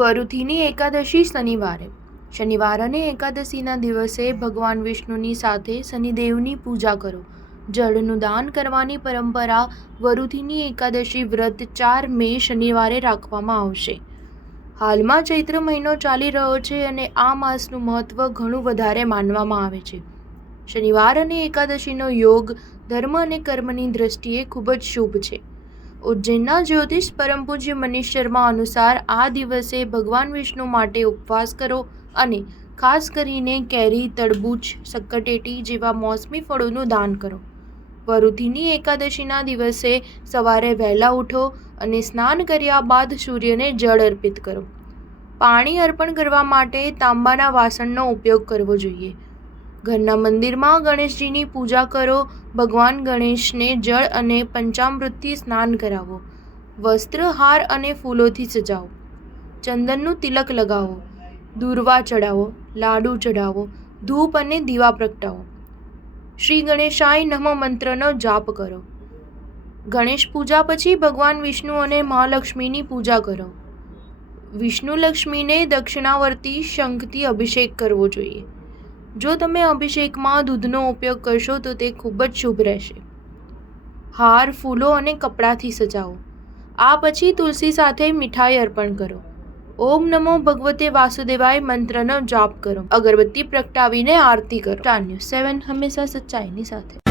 વરુથીની એકાદશી શનિવારે. શનિવાર અને એકાદશીના દિવસે ભગવાન વિષ્ણુની સાથે શનિદેવની પૂજા કરો. જળનું દાન કરવાની પરંપરા વરુથીની એકાદશી વ્રત 4 મે શનિવારે રાખવામાં આવશે. હાલમાં ચૈત્ર મહિનો ચાલી રહ્યો છે અને આ માસનું મહત્વ ઘણું વધારે માનવામાં આવે છે. શનિવાર અને એકાદશીનો યોગ ધર્મ અને કર્મની દ્રષ્ટિએ ખૂબ જ શુભ છે. ઉજ્જૈનના જ્યોતિષ પરમ પૂજ્ય મનીષ શર્મા અનુસાર આ દિવસે ભગવાન વિષ્ણુ માટે ઉપવાસ કરો અને ખાસ કરીને કેરી, તરબૂચ, શક્કરટેટી જેવા મોસમી ફળોનું દાન કરો. વરુથીની એકાદશીના દિવસે સવારે વહેલા ઉઠો અને સ્નાન કર્યા બાદ સૂર્યને જળ અર્પિત કરો. પાણી અર્પણ કરવા માટે તાંબાના વાસણનો ઉપયોગ કરવો જોઈએ. ઘરના મંદિરમાં ગણેશજીની પૂજા કરો. ભગવાન ગણેશને જળ અને પંચામૃતથી સ્નાન કરાવો. વસ્ત્ર, હાર અને ફૂલોથી સજાવો. ચંદનનું તિલક લગાવો. દૂર્વા ચડાવો, લાડુ ચડાવો, ધૂપ અને દીવા પ્રગટાવો. શ્રી ગણેશાય નમઃ મંત્રનો જાપ કરો. ગણેશ પૂજા પછી ભગવાન વિષ્ણુ અને મહાલક્ષ્મીની પૂજા કરો. વિષ્ણુ લક્ષ્મીને દક્ષિણાવર્તી શંખથી અભિષેક કરવો જોઈએ. જો તમે અભિષેકમાં દૂધનો ઉપયોગ કરશો તો તે ખૂબ જ શુભ રહેશે. હાર, ફૂલો અને કપડાથી સજાવો. આ પછી તુલસી સાથે મીઠાઈ અર્પણ કરો. ઓમ નમો ભગવતે વાસુદેવાય મંત્રનો જાપ કરો. અગરબત્તી પ્રગટાવીને આરતી કરો. સ્ટાર ન્યૂઝ 7 હંમેશા સચ્ચાઈની સાથે.